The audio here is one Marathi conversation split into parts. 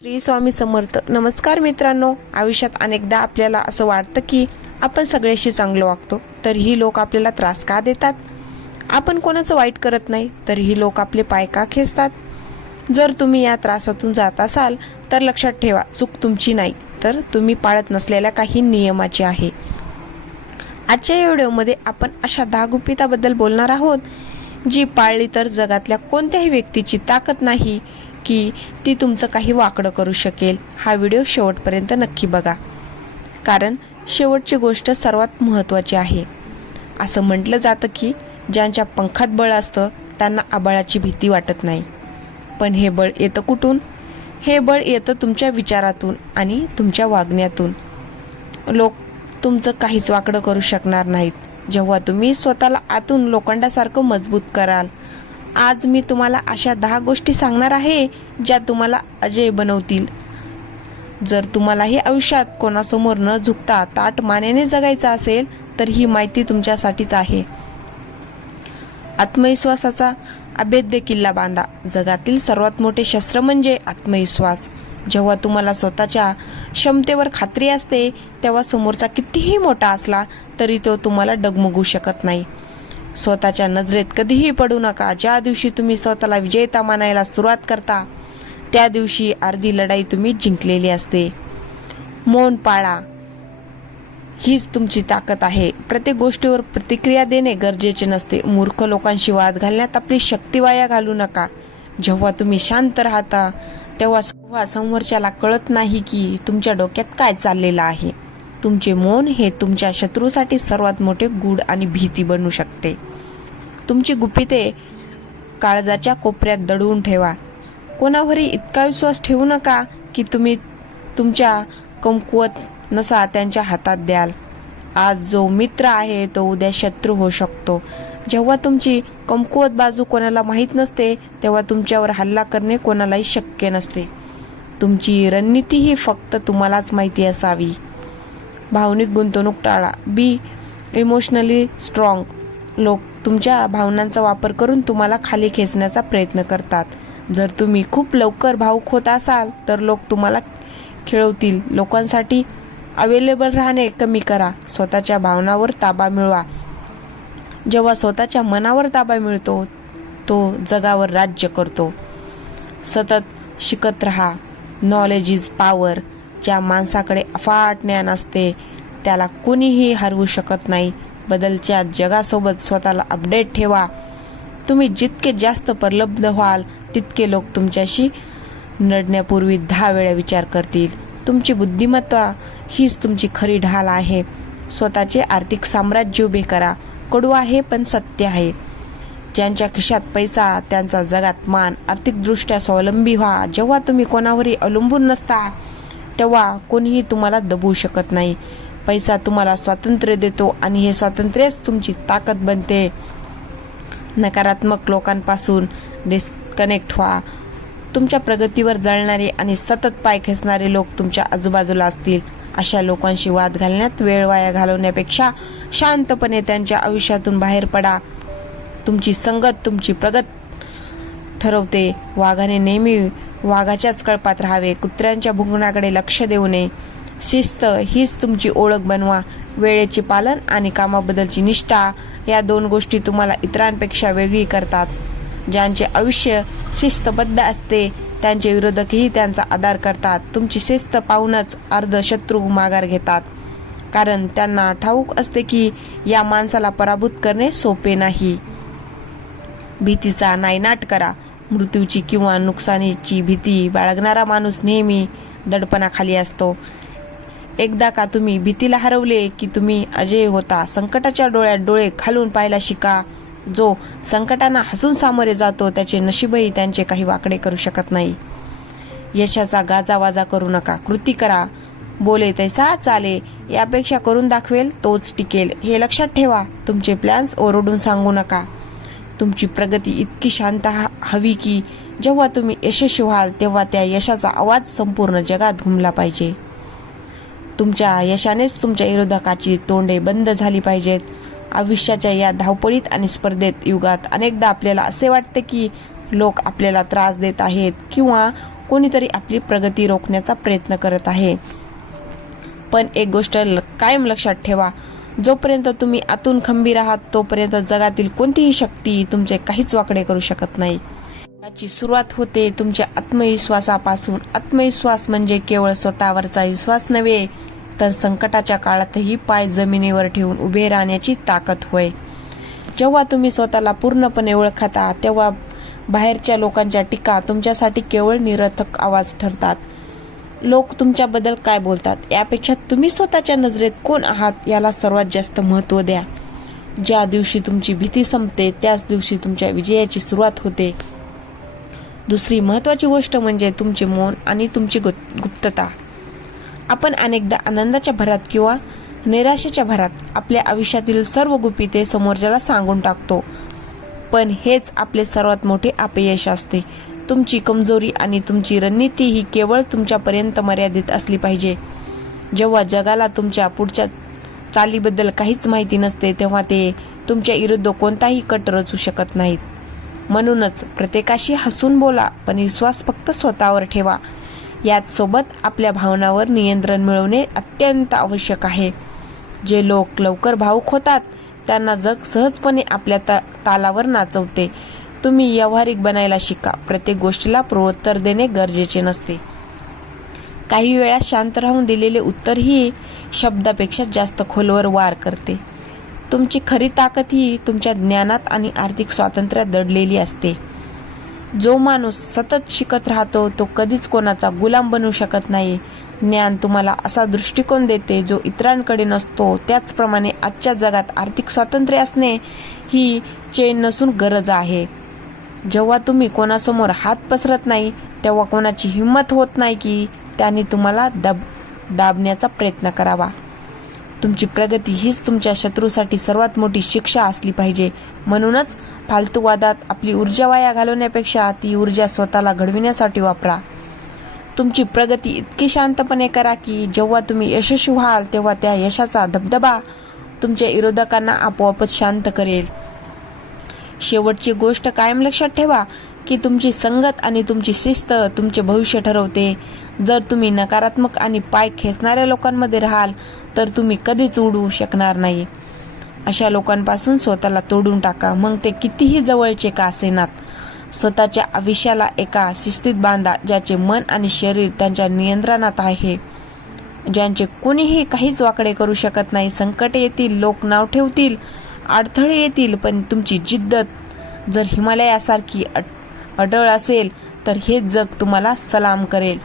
श्री स्वामी समर्थ. नमस्कार मित्रांनो. आयुष्यात अनेकदा आपल्याला असं वाटतं की आपण सगळ्याशी चांगलं वागतो, तरीही लोक आपल्याला त्रास का देतात? आपण कोणाचं वाईट करत नाही, तरीही लोक आपले पाय का खेचतात? जर तुम्ही या त्रासातून जात असाल तर लक्षात ठेवा, चूक तुमची नाही, तर तुम्ही पाळत नसलेल्या काही नियमाची आहे. आजच्या या व्हिडिओमध्ये आपण अशा 10 गुपिताबद्दल बोलणार आहोत, जी पाळली तर जगातल्या कोणत्याही व्यक्तीची ताकद नाही की ती तुमचं काही वाकडं करू शकेल. हा व्हिडिओ शेवटपर्यंत नक्की बघा, कारण शेवटची गोष्ट सर्वात महत्त्वाची आहे. असं म्हटलं जातं की ज्यांच्या पंखात बळ असतं त्यांना आबाळाची भीती वाटत नाही. पण हे बळ येतं कुठून? हे बळ येतं तुमच्या विचारातून आणि तुमच्या वागण्यातून. लोक तुमचं काहीच वाकडं करू शकणार नाहीत, जेव्हा तुम्ही स्वतःला आतून लोखंडासारखं मजबूत कराल. आज मी तुम्हाला अशा 10 गोष्टी सांगणार आहे ज्या तुम्हाला अजय बनवतील. जर तुम्हालाही आयुष्यात कोणासमोर न झुकता ताठ मानेने जगायचं असेल तर ही माहिती तुमच्यासाठीच आहे. आत्मविश्वासाचा अभेद्य किल्ला बांधा. जगातील सर्वात मोठे शस्त्र म्हणजे आत्मविश्वास. जेव्हा तुम्हाला स्वतःच्या क्षमतेवर खात्री असते तेव्हा समोरचा कितीही मोठा असला तरी तो तुम्हाला डगमगू शकत नाही. स्वतःच्या नजरेत कधीही पडू नका. ज्या दिवशी तुम्ही स्वतःला विजेता मानायला सुरुवात करता त्या दिवशी अर्धी लढाई तुम्ही जिंकलेली असते. मौन पाळा, हीच तुमची ताकद आहे. प्रत्येक गोष्टीवर प्रतिक्रिया देणे गरजेचे नसते. मूर्ख लोकांशी वाद घालण्यात आपली शक्ती वाया घालू नका. जेव्हा तुम्ही शांत राहता तेव्हा समोरच्याला कळत नाही की तुमच्या डोक्यात काय चाललेलं आहे. तुमचे मौन हे तुमच्या शत्रूसाठी सर्वात मोठे गूढ आणि भीती बनू शकते. तुमची गुपिते काळजाच्या कोपऱ्यात दडवून ठेवा. कोणावरही इतका विश्वास ठेवू नका की तुम्ही तुमच्या कमकुवत नसा त्यांच्या हातात द्याल. आज जो मित्र आहे तो उद्या शत्रू होऊ शकतो. जेव्हा तुमची कमकुवत बाजू कोणाला माहीत नसते तेव्हा तुमच्यावर हल्ला करणे कोणालाही शक्य नसते. तुमची रणनीती ही फक्त तुम्हालाच माहिती असावी. भावनिक गुंतवणूक टाळा. बी इमोशनली स्ट्रॉंग. लोक तुमच्या भावनांचा वापर करून तुम्हाला खाली खेचण्याचा प्रयत्न करतात. जर तुम्ही खूप लवकर भावुक होत असाल तर लोक तुम्हाला खेळवतील. लोकांसाठी अवेलेबल राहणे कमी करा. स्वतःच्या भावनावर ताबा मिळवा. जेव्हा स्वतःच्या मनावर ताबा मिळतो तो जगावर राज्य करतो. सतत शिकत राहा. Knowledge is power. ज्या माणसाकडे अफाट ज्ञान असते त्याला कोणीही हरवू शकत नाही. बदलच्या जगासोबत स्वतःला अपडेट ठेवा. तुम्ही जितके जास्त प्रलब्ध व्हाल तितके लोक तुमच्याशी लढण्यापूर्वी 10 वेळा विचार करतील. तुमची बुद्धिमत्ता हीच तुमची खरी ढाल आहे. स्वतःचे आर्थिक साम्राज्य उभे करा. कडू आहे पण सत्य आहे. ज्यांच्या खिशात पैसा त्यांचा जगात मान. आर्थिकदृष्ट्या स्वावलंबी व्हा. जेव्हा तुम्ही कोणावरही अवलंबून नसता तेव्हा कोणीही तुम्हाला दबवू शकत नाही. पैसा तुम्हाला स्वातंत्र्य देतो आणि हे स्वातंत्र्यच तुमची ताकद बनते. नकारात्मक लोकांपासून डिस्कनेक्ट व्हा. तुमच्या प्रगतीवर जळणारे आणि सतत पाय खेचणारे लोक तुमच्या आजूबाजूला असतील. अशा लोकांशी वाद घालण्यात वेळ वाया घालवण्यापेक्षा शांतपणे त्यांच्या आयुष्यातून बाहेर पडा. तुमची संगत तुमची प्रगती ठरवते. वाघाने नेहमी वाघाच्याच कळपात राहावे. कुत्र्यांच्या भुंगणाकडे लक्ष देऊ नये. शिस्त हीच तुमची ओळख बनवा. वेळेचे पालन आणि कामाबद्दलची निष्ठा या 2 गोष्टी तुम्हाला इतरांपेक्षा वेगळी करतात. ज्यांचे आयुष्य शिस्तबद्ध असते त्यांचे विरोधकही त्यांचा आदर करतात. तुमची शिस्त पाहूनच अर्धशत्रू माघार घेतात, कारण त्यांना ठाऊक असते की या माणसाला पराभूत करणे सोपे नाही. भीतीचा नायनाट करा. मृत्यूची किंवा नुकसानीची भीती बाळगणारा माणूस नेहमी दडपणाखाली असतो. एकदा का तुम्ही भीतीला हरवले की तुम्ही अजय होता. संकटाच्या डोळ्यात डोळे घालून पाहायला शिका. जो संकटांना हसून सामोरे जातो त्याचे नशीबही त्यांचे काही वाकडे करू शकत नाही. यशाचा गाजावाजा करू नका. कृती करा. बोले तैसा चाले. यापेक्षा करून दाखवेल तोच टिकेल हे लक्षात ठेवा. तुमचे प्लॅन्स ओरडून सांगू नका. तुमची प्रगती इतकी शांत हवी की जेव्हा तुम्ही यशस्वी व्हाल तेव्हा त्या यशाचा आवाज संपूर्ण जगात घुमला पाहिजे. तुमच्या यशानेच तुमच्या विरोधकाची तोंडे बंद झाली पाहिजेत. आयुष्याच्या या धावपळीत आणि स्पर्धेत युगात अनेकदा आपल्याला असे वाटते की लोक आपल्याला त्रास देत आहेत किंवा कोणीतरी आपली प्रगती रोखण्याचा प्रयत्न करत आहे. पण एक गोष्ट कायम लक्षात ठेवा, जोपर्यंत तुम्ही आतून खंबीर आहात तोपर्यंत जगातील कोणतीही शक्ती तुमचे काहीच वाकडे करू शकत नाही. याची सुरुवात होते तुमच्या आत्मविश्वासापासून. आत्मविश्वास म्हणजे केवळ स्वतःवरचा विश्वास नव्हे, तर संकटाच्या काळातही पाय जमिनीवर ठेवून उभे राहण्याची ताकद होय. जेव्हा तुम्ही स्वतःला पूर्णपणे ओळखता तेव्हा बाहेरच्या लोकांच्या टीका तुमच्यासाठी केवळ निरर्थक आवाज ठरतात. लोक तुमच्याबद्दल काय बोलतात यापेक्षा तुम्ही स्वतःच्या नजरेत कोण आहात याला सर्वात जास्त महत्त्व द्या. ज्या दिवशी तुमची भीती संपते त्याच दिवशी तुमच्या विजयाची सुरुवात होते. दुसरी महत्त्वाची गोष्ट म्हणजे तुमचे मौन आणि तुमची गुप्तता. आपण अनेकदा आनंदाच्या भरात किंवा निराशेच्या भरात आपल्या आयुष्यातील सर्व गुपिते समोरच्याला सांगून टाकतो, पण हेच आपले सर्वात मोठे अपयश असते. तुमची कमजोरी आणि तुमची रणनीती ही केवळ तुमच्यापर्यंत मर्यादित असली पाहिजे. जेव्हा जगाला तुमच्या पुढच्या चालीबद्दल काहीच माहिती नसते तेव्हा ते तुमच्या विरुद्ध कोणताही कट रचू शकत नाहीत. म्हणूनच प्रत्येकाशी हसून बोला, पण विश्वास फक्त स्वतःवर ठेवा. याच सोबत आपल्या भावनांवर नियंत्रण मिळवणे अत्यंत आवश्यक आहे. जे लोक लवकर भावुक होतात त्यांना जग सहजपणे आपल्या तालावर नाचवते. तुम्ही व्यावहारिक बनायला शिका. प्रत्येक गोष्टीला पूर्वोत्तर देणे गरजेचे नसते. काही वेळा शांत राहून दिलेले उत्तर ही शब्दापेक्षा जास्त खोलवर वार करते. तुमची खरी ताकद ही तुमच्या ज्ञानात आणि आर्थिक स्वातंत्र्यात दडलेली असते. जो माणूस सतत शिकत राहतो तो कधीच कोणाचा गुलाम बनू शकत नाही. ज्ञान तुम्हाला असा दृष्टिकोन देते जो इतरांकडे नसतो. त्याचप्रमाणे आजच्या जगात आर्थिक स्वातंत्र्य असणे ही चेन नसून गरज आहे. जेव्हा तुम्ही कोणासमोर हात पसरत नाही तेव्हा कोणाची हिंमत होत नाही की त्यांनी तुम्हाला दाबण्याचा प्रयत्न करावा. तुमची प्रगती हीच तुमच्या शत्रूसाठी सर्वात मोठी शिक्षा असली पाहिजे. म्हणूनच फालतू वादात आपली ऊर्जा वाया घालवण्यापेक्षा ती ऊर्जा स्वतःला घडविण्यासाठी वापरा. तुमची प्रगती इतकी शांतपणे करा की जेव्हा तुम्ही यशस्वी व्हाल तेव्हा त्या यशाचा धबधबा तुमच्या विरोधकांना आपोआपच शांत करेल. शेवटची गोष्ट कायम लक्षात ठेवा की तुमची संगत आणि तुमची शिस्त तुमचे भविष्य ठरवते. जर तुम्ही नकारात्मक आणि पाय खेचणाऱ्या लोकांमध्ये राहाल तर तुम्ही कधीच उडू शकणार नाही. अशा लोकांपासून स्वतःला तोडून टाका, मग ते कितीही जवळचे का असेनात. स्वतःच्या आयुष्याला एका शिस्तीत बांधा ज्याचे मन आणि शरीर त्यांच्या नियंत्रणात आहे, ज्यांचे कोणीही काहीच वाकडे करू शकत नाही. संकट येतील, लोक नाव ठेवतील, अडथळे येतील, पण तुमची जिद्द जर हिमालयासारखी अडळ असेल तर हे जग तुम्हाला सलाम करेल.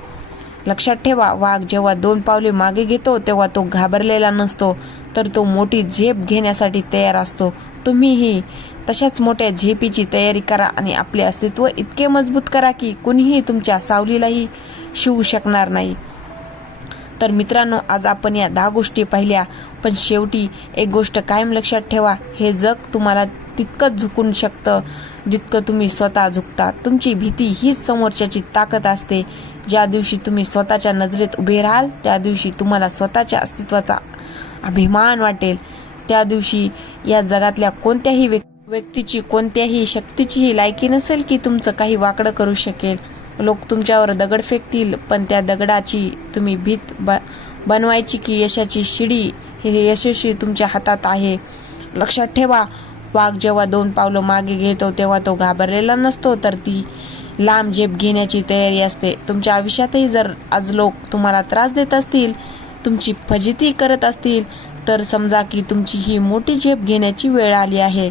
लक्षात ठेवा, वाघ जेव्हा 2 पावले मागे घेतो तेव्हा तो घाबरलेला नसतो, तर तो मोठी झेप घेण्यासाठी तयार असतो. तुम्हीही तशाच मोठ्या झेपीची तयारी करा आणि आपले अस्तित्व इतके मजबूत करा की कुणीही तुमच्या सावलीलाही शिवू शकणार नाही. तर मित्रांनो, आज आपण या 10 गोष्टी पाहिल्या, पण शेवटी एक गोष्ट कायम लक्षात ठेवा, हे जग तुम्हाला तितकंच झुकून शकतं जितकं तुम्ही स्वतः झुकता. तुमची भीती हीच समोरच्याची ताकद असते. ज्या दिवशी तुम्ही स्वतःच्या नजरेत उभे राहाल त्या दिवशी तुम्हाला स्वतःच्या अस्तित्वाचा अभिमान वाटेल. त्या दिवशी या जगातल्या कोणत्याही व्यक्तीची, कोणत्याही शक्तीचीही लायकी नसेल की तुमचं काही वाकडं करू शकेल. लोक तुमच्यावर दगड फेकतील, पण त्या दगडाची तुम्ही भीत बनवायची की यशाची शिडी हे यशस्वी तुमच्या हातात आहे. लक्षात ठेवा, वाघ जेव्हा 2 पावलं मागे घेतो तेव्हा तो घाबरलेला नसतो, तर ती लांब झेप घेण्याची तयारी असते. तुमच्या आयुष्यातही जर आज लोक तुम्हाला त्रास देत असतील, तुमची फजिती करत असतील, तर समजा की तुमची ही मोठी झेप घेण्याची वेळ आली आहे.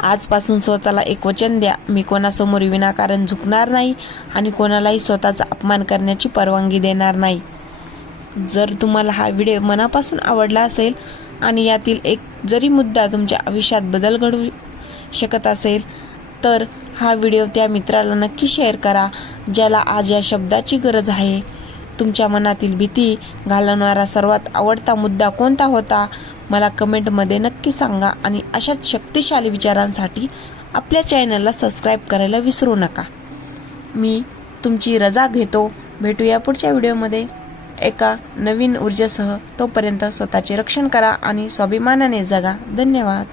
आजपासून स्वतःला एक वचन द्या, मी कोणासमोर विनाकारण झुकणार नाही आणि कोणालाही स्वतःचा अपमान करण्याची परवानगी देणार नाही. जर तुम्हाला हा व्हिडिओ मनापासून आवडला असेल आणि यातील एक जरी मुद्दा तुमच्या आयुष्यात बदल घडवू शकत असेल तर हा व्हिडिओ त्या मित्राला नक्की शेअर करा ज्याला आज या शब्दाची गरज आहे. तुमच्या मनातील भीती घालवणारा सर्वात आवडता मुद्दा कोणता होता मला कमेंटमध्ये नक्की सांगा आणि अशाच शक्तिशाली विचारांसाठी आपल्या चॅनलला सबस्क्राईब करायला विसरू नका. मी तुमची रजा घेतो. भेटूया पुढच्या व्हिडिओमध्ये एका नवीन ऊर्जेसह. तोपर्यंत स्वतःचे रक्षण करा आणि स्वाभिमानाने जगा. धन्यवाद.